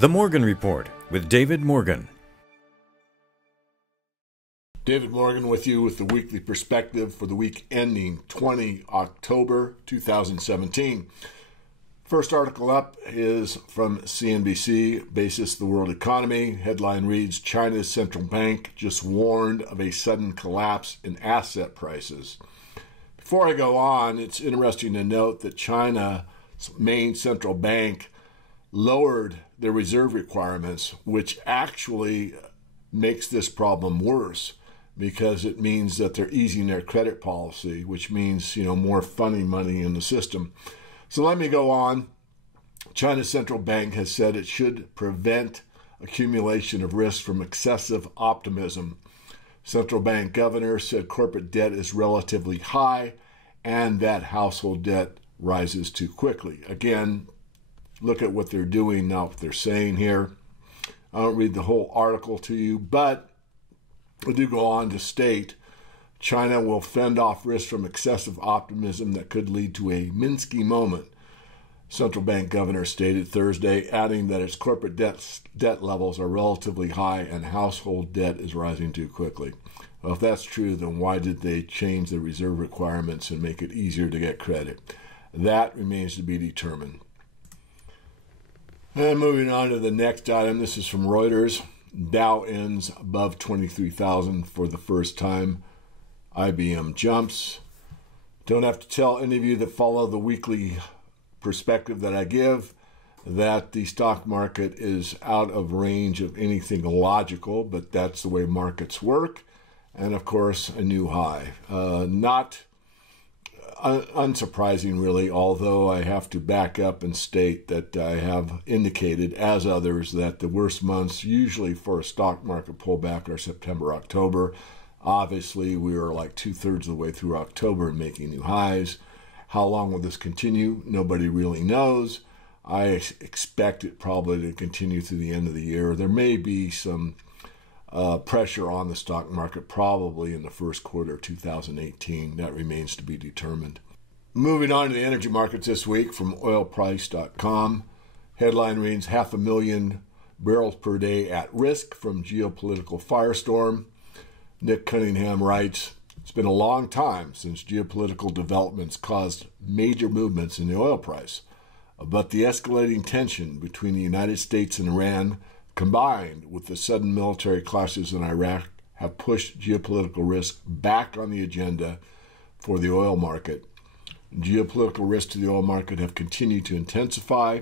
The Morgan Report with David Morgan. David Morgan with you with the weekly perspective for the week ending 20 October 2017. First article up is from CNBC, Basis the World Economy. Headline reads, China's central bank just warned of a sudden collapse in asset prices. Before I go on, it's interesting to note that China's main central bank lowered their reserve requirements, which actually makes this problem worse because it means that they're easing their credit policy, which means, more funny money in the system. So let me go on. China's central bank has said it should prevent accumulation of risk from excessive optimism. Central bank governor said corporate debt is relatively high and that household debt rises too quickly. Again, look at what they're doing, not what they're saying here. I won't read the whole article to you, but I do go on to state China will fend off risk from excessive optimism that could lead to a Minsky moment, central bank governor stated Thursday, adding that its corporate debt levels are relatively high and household debt is rising too quickly. Well, if that's true, then why did they change the reserve requirements and make it easier to get credit? That remains to be determined. And moving on to the next item, this is from Reuters. Dow ends above 23,000 for the first time. IBM jumps. Don't have to tell any of you that follow the weekly perspective that I give that the stock market is out of range of anything logical, but that's the way markets work. And of course, a new high. Not unsurprising, really, although I have to back up and state that I have indicated, as others, that the worst months usually for a stock market pullback are September, October. Obviously, we are like two-thirds of the way through October and making new highs. How long will this continue? Nobody really knows. I expect it probably to continue through the end of the year. There may be some pressure on the stock market probably in the first quarter of 2018. That remains to be determined. Moving on to the energy markets this week from oilprice.com. Headline reads, 500,000 barrels per day at risk from geopolitical firestorm. Nick Cunningham writes, it's been a long time since geopolitical developments caused major movements in the oil price. But the escalating tension between the United States and Iran, combined with the sudden military clashes in Iraq, have pushed geopolitical risk back on the agenda for the oil market. Geopolitical risks to the oil market have continued to intensify,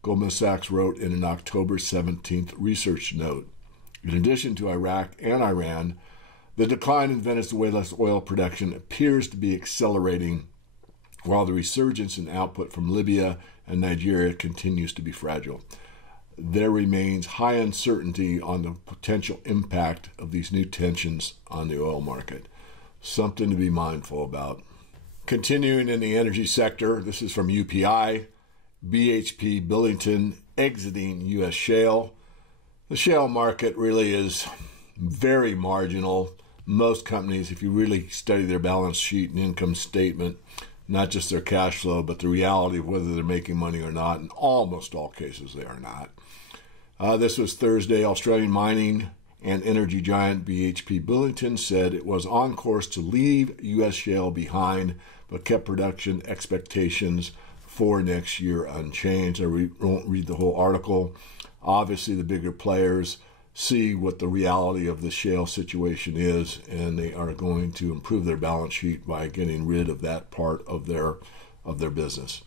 Goldman Sachs wrote in an October 17th research note. In addition to Iraq and Iran, the decline in Venezuela's oil production appears to be accelerating, while the resurgence in output from Libya and Nigeria continues to be fragile. There remains high uncertainty on the potential impact of these new tensions on the oil market. Something to be mindful about. Continuing in the energy sector, this is from UPI, BHP Billington exiting U.S. shale. The shale market really is very marginal. Most companies, if you really study their balance sheet and income statement, not just their cash flow, but the reality of whether they're making money or not, in almost all cases they are not. This was Thursday. Australian mining and energy giant BHP Billington said it was on course to leave U.S. shale behind, but kept production expectations for next year unchanged. I won't read the whole article. Obviously, the bigger players see what the reality of the shale situation is, and they are going to improve their balance sheet by getting rid of that part of their business.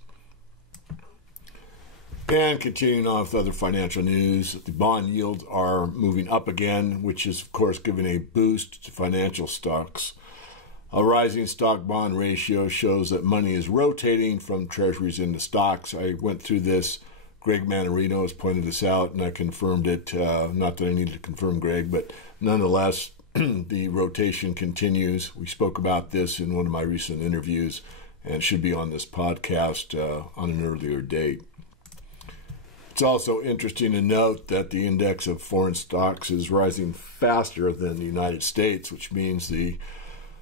And continuing on with other financial news, the bond yields are moving up again, which is, of course, giving a boost to financial stocks. A rising stock-bond ratio shows that money is rotating from treasuries into stocks. I went through this. Greg Manarino has pointed this out, and I confirmed it. Not that I needed to confirm Greg, but nonetheless, the rotation continues. We spoke about this in one of my recent interviews, and should be on this podcast on an earlier date. It's also interesting to note that the index of foreign stocks is rising faster than the United States, which means the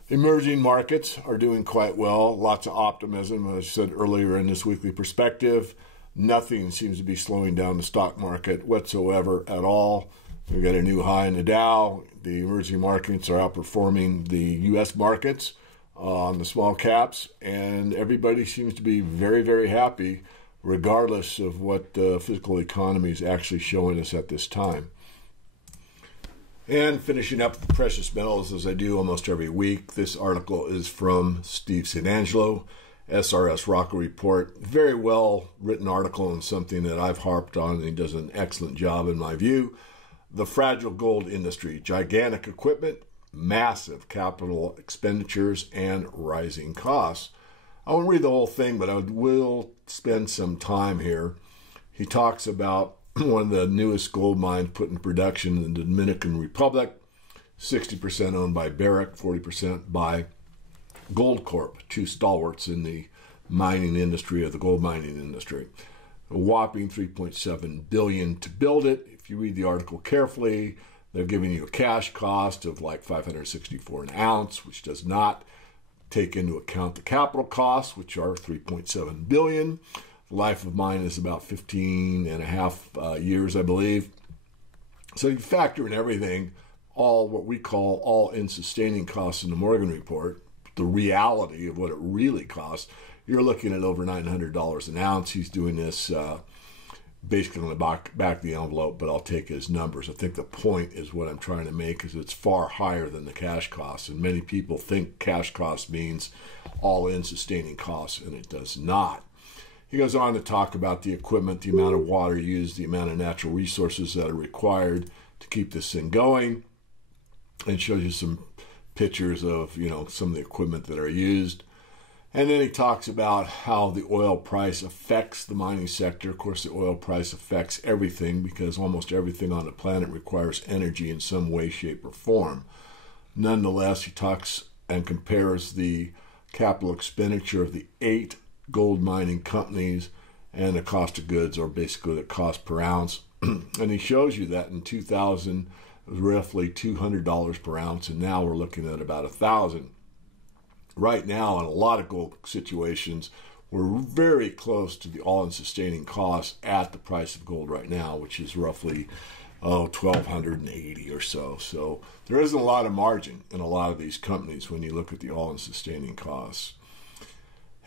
emerging markets are doing quite well. Lots of optimism, as I said earlier in this weekly perspective. Nothing seems to be slowing down the stock market whatsoever at all. We got a new high in the Dow. The emerging markets are outperforming the U.S. markets on the small caps, and everybody seems to be very, very happy regardless of what the physical economy is actually showing us at this time. And finishing up with precious metals, as I do almost every week, this article is from Steve St. Angelo, SRS Rocket Report. Very well written article and something that I've harped on, and he does an excellent job in my view. The fragile gold industry, gigantic equipment, massive capital expenditures, and rising costs. I won't read the whole thing, but I will spend some time here. He talks about one of the newest gold mines put in production in the Dominican Republic, 60% owned by Barrick, 40% by Goldcorp, two stalwarts in the mining industry, or the gold mining industry. A whopping $3.7 billion to build it. If you read the article carefully, they're giving you a cash cost of like $564 an ounce, which does not take into account the capital costs, which are $3.7 billion. The life of mine is about 15 and a half years, I believe. So you factor in everything, all what we call all-in sustaining costs in the Morgan report, the reality of what it really costs, you're looking at over $900 an ounce. He's doing this basically on the back of the envelope, but I'll take his numbers. I think the point is what I'm trying to make is it's far higher than the cash costs, and many people think cash cost means all-in sustaining costs, and it does not. He goes on to talk about the equipment, the amount of water used, the amount of natural resources that are required to keep this thing going, and shows you some pictures of, some of the equipment that are used. And then he talks about how the oil price affects the mining sector. Of course, the oil price affects everything because almost everything on the planet requires energy in some way, shape, or form. Nonetheless, he talks and compares the capital expenditure of the 8 gold mining companies and the cost of goods, or basically the cost per ounce. And he shows you that in 2000, it was roughly $200 per ounce, and now we're looking at about $1,000. Right now, in a lot of gold situations, we're very close to the all-in sustaining costs at the price of gold right now, which is roughly $1,280 or so. So there isn't a lot of margin in a lot of these companies when you look at the all-in sustaining costs.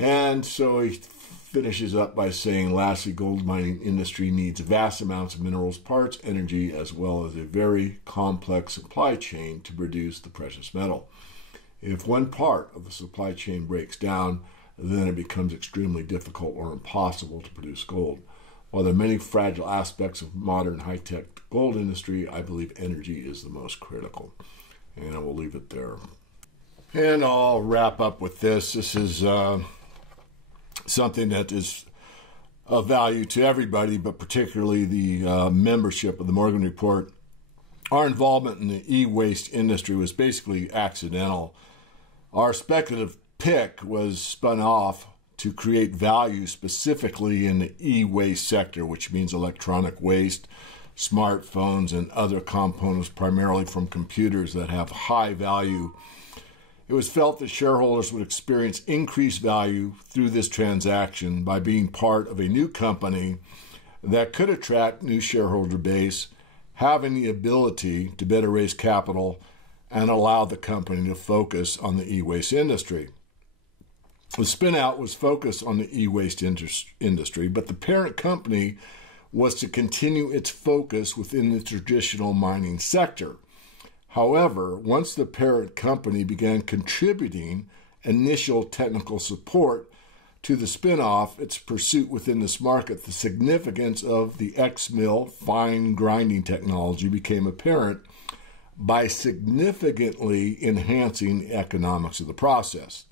And so he finishes up by saying, lastly, gold mining industry needs vast amounts of minerals, parts, energy, as well as a very complex supply chain to produce the precious metal. If one part of the supply chain breaks down, then it becomes extremely difficult or impossible to produce gold. While there are many fragile aspects of modern high-tech gold industry, I believe energy is the most critical. And I will leave it there. And I'll wrap up with this. This is something that is of value to everybody, but particularly the membership of the Morgan Report. Our involvement in the e-waste industry was basically accidental. Our speculative pick was spun off to create value specifically in the e-waste sector, which means electronic waste, smartphones, and other components primarily from computers that have high value. It was felt that shareholders would experience increased value through this transaction by being part of a new company that could attract new shareholder base, having the ability to better raise capital and allow the company to focus on the e-waste industry. The spin-out was focused on the e-waste industry, but the parent company was to continue its focus within the traditional mining sector. However, once the parent company began contributing initial technical support to the spin-off, its pursuit within this market, the significance of the X-mill fine grinding technology became apparent by significantly enhancing the economics of the process.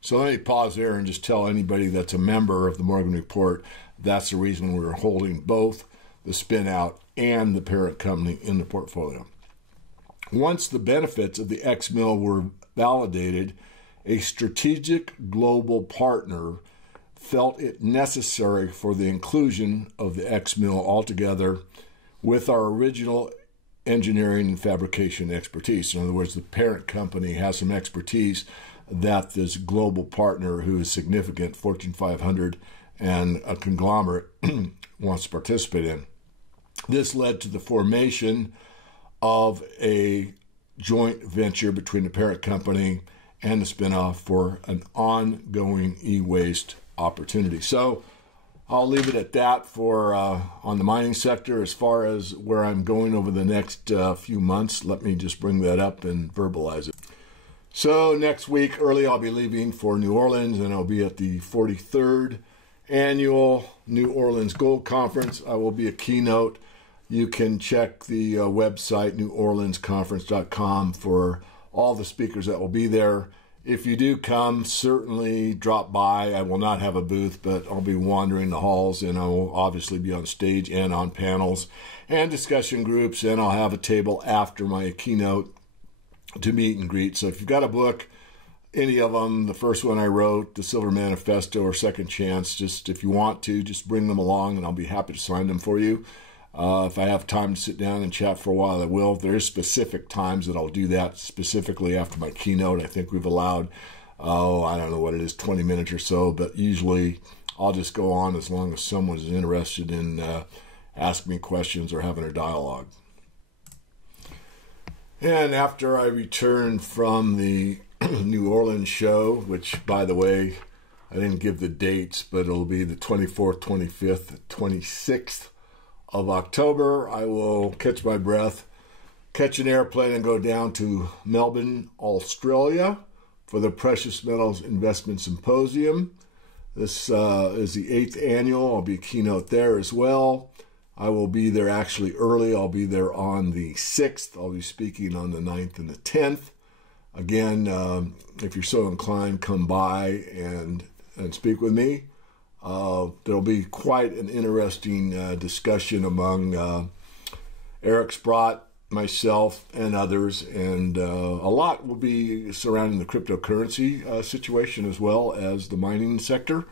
So let me pause there and just tell anybody that's a member of the Morgan Report, that's the reason we're holding both the spin-out and the parent company in the portfolio. Once the benefits of the X-mill were validated, a strategic global partner felt it necessary for the inclusion of the X-mill altogether with our original engineering and fabrication expertise. In other words, the parent company has some expertise that this global partner, who is significant, Fortune 500 and a conglomerate wants to participate in. This led to the formation of a joint venture between the parent company and the spinoff for an ongoing e-waste opportunity. So I'll leave it at that for on the mining sector. As far as where I'm going over the next few months, let me just bring that up and verbalize it. So next week, early, I'll be leaving for New Orleans, and I'll be at the 43rd Annual New Orleans Gold Conference. I will be a keynote. You can check the website, neworleansconference.com, for all the speakers that will be there. If you do come, certainly drop by. I will not have a booth, but I'll be wandering the halls, and I will obviously be on stage and on panels and discussion groups, and I'll have a table after my keynote to meet and greet. So if you've got a book, any of them, the first one I wrote, the Silver Manifesto or Second Chance, just if you want to, just bring them along, and I'll be happy to sign them for you. If I have time to sit down and chat for a while, I will. There is specific times that I'll do that, specifically after my keynote. I think we've allowed, I don't know what it is, 20 minutes or so, but usually I'll just go on as long as someone is interested in asking me questions or having a dialogue. And after I return from the New Orleans show, which, by the way, I didn't give the dates, but it'll be the 24th, 25th, 26th of October, I will catch my breath, catch an airplane, and go down to Melbourne, Australia for the Precious Metals Investment Symposium. This is the 8th annual. I'll be a keynote there as well. I will be there actually early. I'll be there on the 6th. I'll be speaking on the 9th and the 10th. Again, if you're so inclined, come by and speak with me. There'll be quite an interesting discussion among Eric Sprott, myself, and others, and a lot will be surrounding the cryptocurrency situation as well as the mining sector.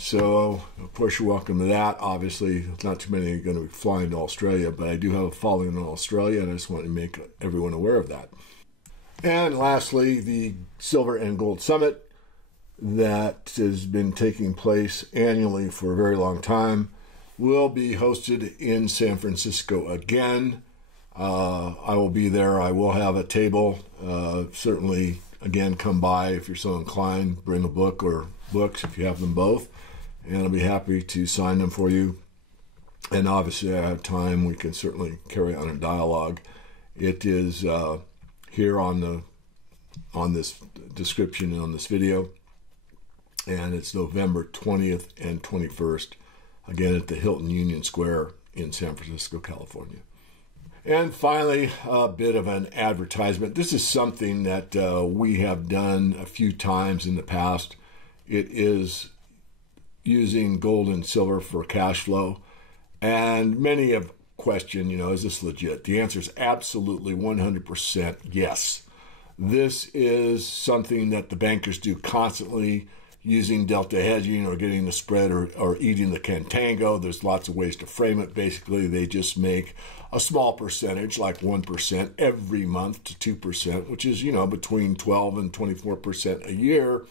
So, of course, you're welcome to that. Obviously, not too many are going to be flying to Australia, but I do have a following in Australia, and I just want to make everyone aware of that. And lastly, the Silver and Gold Summit that has been taking place annually for a very long time will be hosted in San Francisco again. I will be there. I will have a table. Certainly, again, come by if you're so inclined. Bring a book or books if you have them both, and I'll be happy to sign them for you. And obviously, I have time. We can certainly carry on a dialogue. It is here on this description and on this video. And it's November 20th and 21st, again at the Hilton Union Square in San Francisco, California. And finally, a bit of an advertisement. This is something that we have done a few times in the past. It is using gold and silver for cash flow. And many have questioned, is this legit? The answer is absolutely 100% yes. This is something that the bankers do constantly, using delta hedging or getting the spread or eating the contango. There's lots of ways to frame it. Basically, they just make a small percentage, like 1% every month to 2%, which is, between 12 and 24% a year,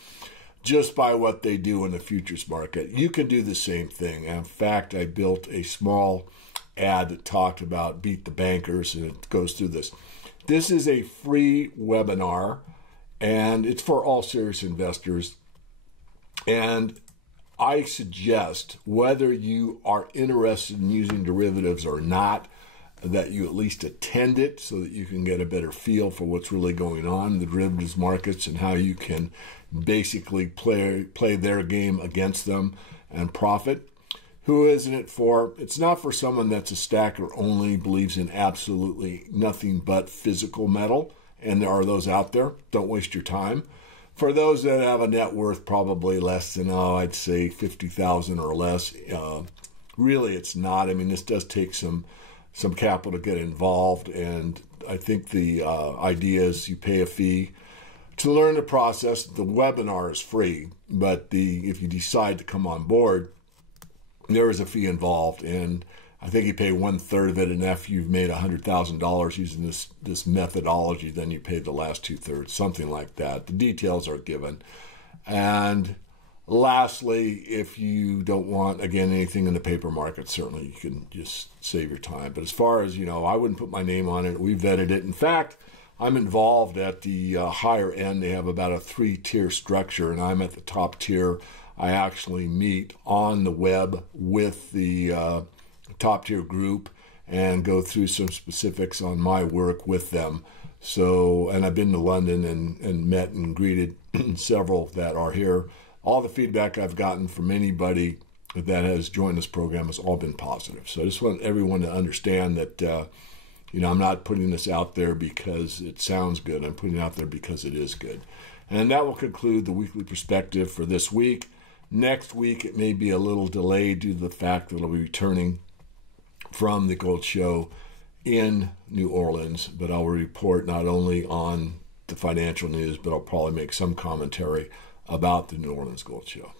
just by what they do in the futures market. You can do the same thing. In fact, I built a small ad that talked about Beat the Bankers, and it goes through this. This is a free webinar, and it's for all serious investors. And I suggest, whether you are interested in using derivatives or not, that you at least attend it so that you can get a better feel for what's really going on in the derivatives markets and how you can basically play their game against them and profit. Who isn't it for? It's not for someone that's a stacker only, believes in absolutely nothing but physical metal, and there are those out there. Don't waste your time. For those that have a net worth probably less than, I'd say 50,000 or less, really it's not. I mean, this does take some capital to get involved, and I think the idea is you pay a fee to learn the process. The webinar is free, but if you decide to come on board, there is a fee involved, and I think you pay 1/3 of it, and after you've made $100,000 using this methodology, then you pay the last 2/3, something like that. The details are given, and Lastly, if you don't want, again, anything in the paper market, certainly you can just save your time. But as far as, I wouldn't put my name on it. We vetted it. In fact, I'm involved at the higher end. They have about a 3-tier structure, and I'm at the top tier. I actually meet on the web with the top tier group and go through some specifics on my work with them. So, and I've been to London and met and greeted several that are here. All the feedback I've gotten from anybody that has joined this program has all been positive. So I just want everyone to understand that, I'm not putting this out there because it sounds good. I'm putting it out there because it is good. And that will conclude the weekly perspective for this week. Next week, it may be a little delayed due to the fact that I'll be returning from the Gold Show in New Orleans, but I'll report not only on the financial news, but I'll probably make some commentary about the New Orleans Gold Show.